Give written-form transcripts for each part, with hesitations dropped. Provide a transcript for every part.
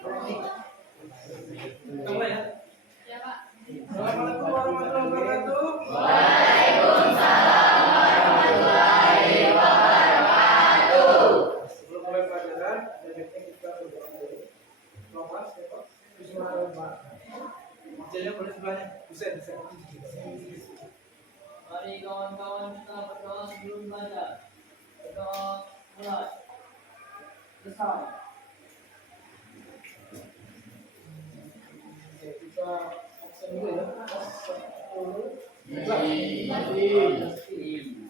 Coba ya. Ya, Pak. Assalamualaikum warahmatullahi wabarakatuh. Waalaikumsalam warahmatullahi wabarakatuh. Sebelum mulai pelajaran, baiknya kita berdoa dulu. Bapak, siapa? Bismillahirrahmanirrahim. Jadi boleh sebelahnya. Bisa. Mari kawan-kawan kita berdoa sebelum belajar. Berdoa mulai. Selesai. Kita aksen dulu ya.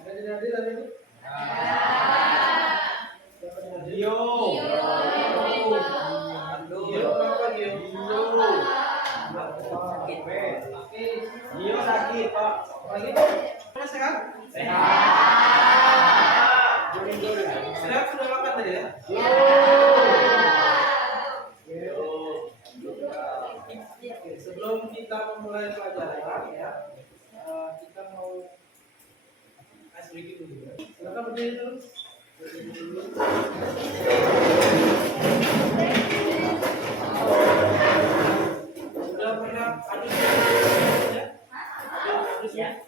Ada jadi tadi itu? Siapa yang Dio? Dio apa Dio? Sakit, Dio sakit, Pak. Lagi sehat? Sehat sudah makan tadi ya? Oke, sebelum kita memulai pelajaran ya, kita mau ice breaking dulu ya. Silakan berdiri dulu. Sudah pernah adus ya? Adus ya?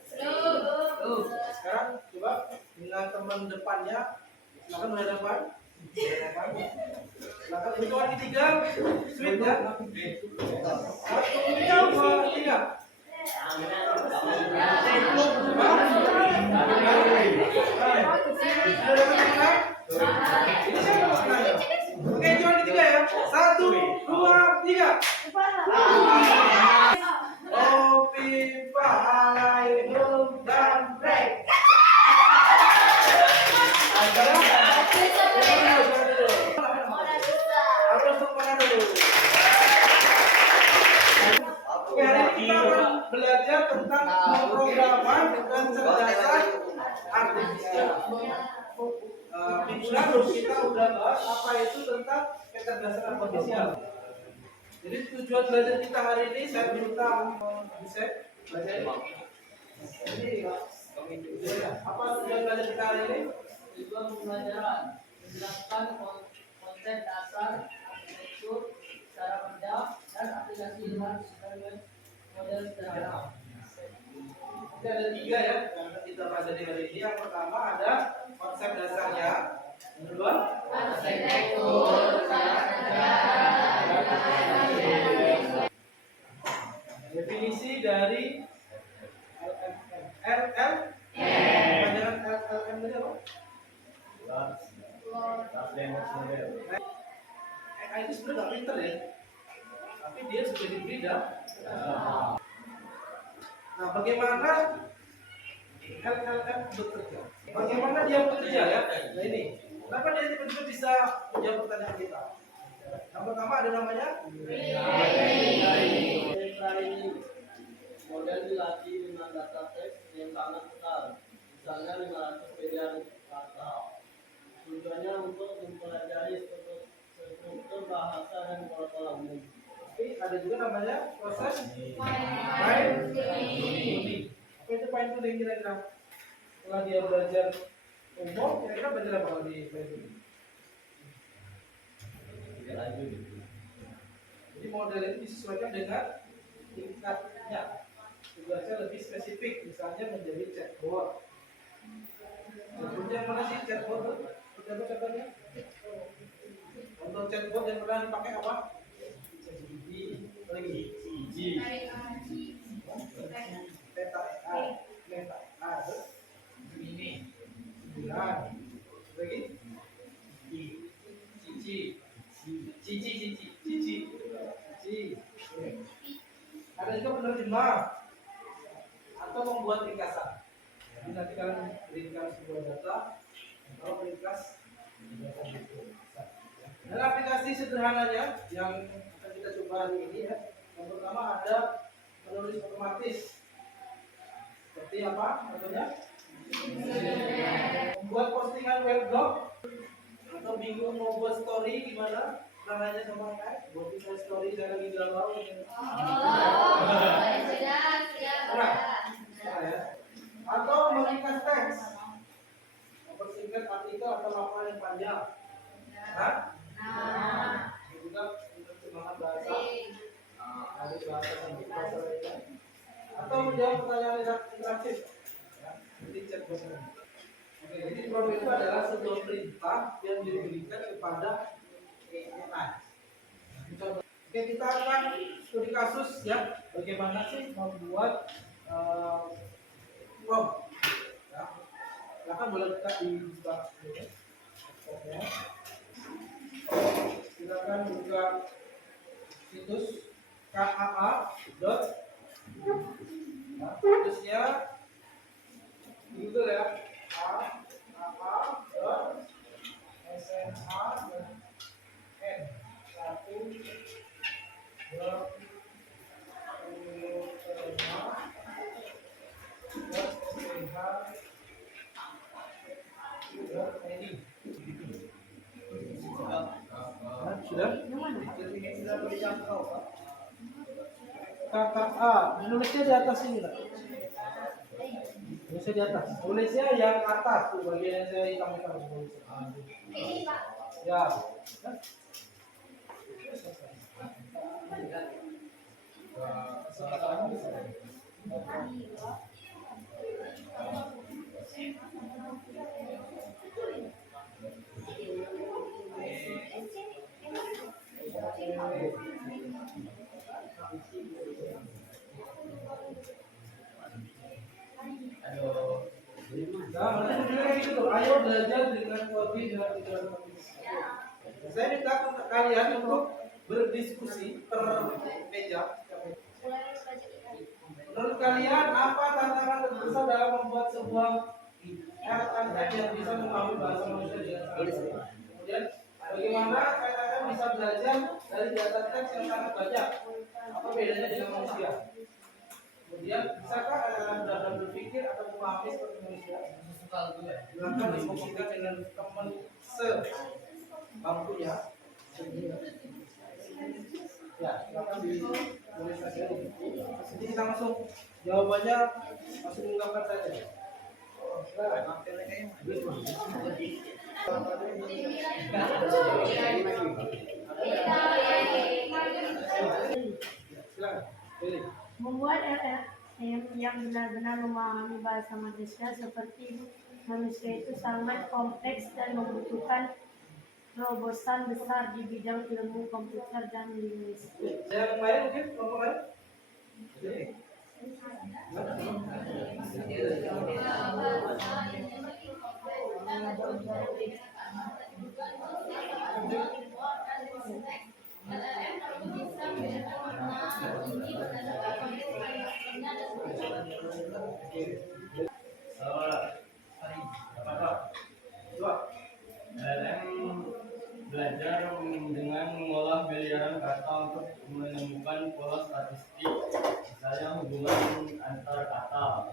Sekarang coba dengan teman depannya, silakan berhadapan. Silakan hitungan ketiga, sweet ya. 1, 2, 3. Oke, hitungan ketiga ya. 1, 2, 3. Oh, pipa alaikum dan break. Oke, hari ini kita akan belajar tentang pemrograman dan kecerdasan artifisial. Minggu lalu kita udah bahas apa itu tentang kecerdasan artifisial. Jadi tujuan belajar kita hari ini saya minta bisa belajar ini. Apa tujuan belajar kita hari ini? Tujuan pembelajaran menjelaskan konsep dasar arsitektur, cara kerja, dan aplikasi ilmu sebagai model sederhana. Oke, ada 3 ya yang akan kita pelajari hari ini. Yang pertama ada konsep dasarnya. Yang kedua, Arsitektur, cara kerja, dan aplikasi. definisi dari LLM. Pelajaran LLM tadi apa? AI itu sebenarnya nggak pinter ya, tapi dia sudah diberi data. Nah, bagaimana LLM bekerja? Bagaimana dia bekerja ya? Nah ini, kenapa dia tiba-tiba bisa menjawab pertanyaan kita? Yang pertama ada namanya Training. Model dilatih dengan data teks yang sangat besar, misalnya 500 miliar kata. Tujuannya untuk mempelajari struktur bahasa dan pola-pola umum. Tapi ada juga namanya proses Fine tuning. Apa itu fine tuning kira-kira? Setelah dia belajar umum, kira-kira belajar apa kalau di fine tuning? Jadi model ini disesuaikan dengan tingkatnya. Tugasnya lebih spesifik, misalnya menjadi chatbot. Contohnya mana sih chatbot? Contohnya? Untuk chatbot yang pernah dipakai apa? ChatGPT, lagi Meta AI, terus ini 9, lagi Cici. Ada juga penerjemah atau membuat ringkasan. Jadi nanti kalian ringkas sebuah data, kalau ringkas data itu. Dan aplikasi sederhananya yang akan kita coba hari ini ya. Yang pertama ada menulis otomatis. Seperti apa? Contohnya? Membuat postingan web blog atau bingung mau buat story gimana? Namanya sama kan? Buat bisa story saya lagi jalan laut. Atau meringkas teks, mempersingkat artikel atau laporan yang panjang. Nah, juga Jadi prom itu adalah sebuah perintah yang diberikan kepada AI. Oke, kita akan studi kasus ya, bagaimana sih membuat prom. Ya. Silakan boleh kita dibuka dulu. Oke. Silakan buka situs KAA. Ya, situsnya Google ya. Sudah? Sudah dijangkau, Pak. KKA, menulisnya di atas ini, Pak. Tulisnya di atas. Tulisnya yang atas tuh, bagian yang saya hitam-hitam tulisnya. Ya. Nah, nanti tujuannya gitu tuh. Ayo belajar dengan kopi. Saya minta kalian untuk berdiskusi per meja. Menurut kalian apa tantangan terbesar dalam membuat sebuah LLM yang bisa memahami bahasa manusia dengan sangat? Kemudian bagaimana LLM bisa belajar dari data teks yang sangat banyak? Apa bedanya dengan manusia? Kemudian bisakah LLM dapat berpikir atau memahami seperti manusia? Silakan diskusikan dengan teman sebangkunya. Ya, silakan ditulis saja di buku. Jadi kita langsung jawabannya langsung ungkapkan saja. Silakan. Pilih. Membuat LLM yang benar-benar memahami bahasa manusia seperti manusia itu sangat kompleks dan membutuhkan terobosan besar di bidang ilmu komputer dan linguistik. Yang lain mungkin kelompok lain? LLM belajar dengan mengolah miliaran kata untuk menemukan pola statistik, misalnya hubungan antar kata.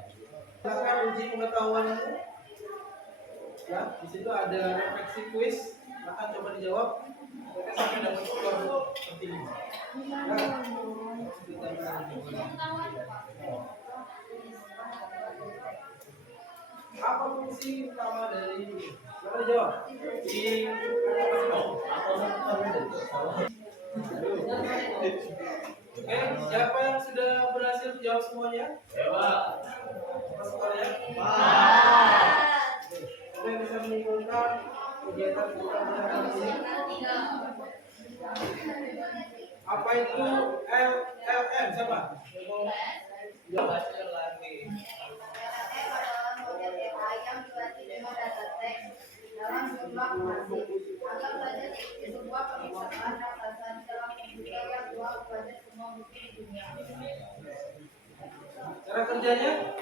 Silakan uji pengetahuanmu. Ya, di situ ada refleksi kuis. Akan coba dijawab. Mereka sampai dapat skor tertinggi. Apa fungsi utama dari ini? Siapa jawab? Oke, siapa yang sudah berhasil jawab semuanya? Apa skornya? Siapa yang bisa menyimpulkan kegiatan kita ini? Apa itu LLM? Siapa? Jawab hasil lagi. Dalam jumlah masif, agar belajar seperti sebuah perpustakaan raksasa di dalam komputer yang luas belajar semua buku di dunia. Cara kerjanya?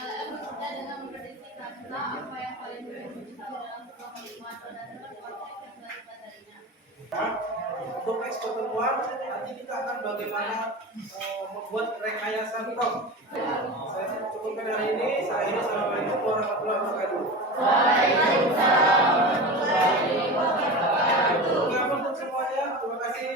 Bekerja dengan memprediksi kata apa yang paling berfungsi dalam sebuah kalimat berdasarkan konteks yang telah dipelajarinya. Untuk next pertemuan nanti kita akan bagaimana membuat rekayasa prompt. Saya cukupkan hari ini. Saya ini assalamualaikum warahmatullahi wabarakatuh. Waalaikumsalam warahmatullahi wabarakatuh. Untuk semuanya, terima kasih.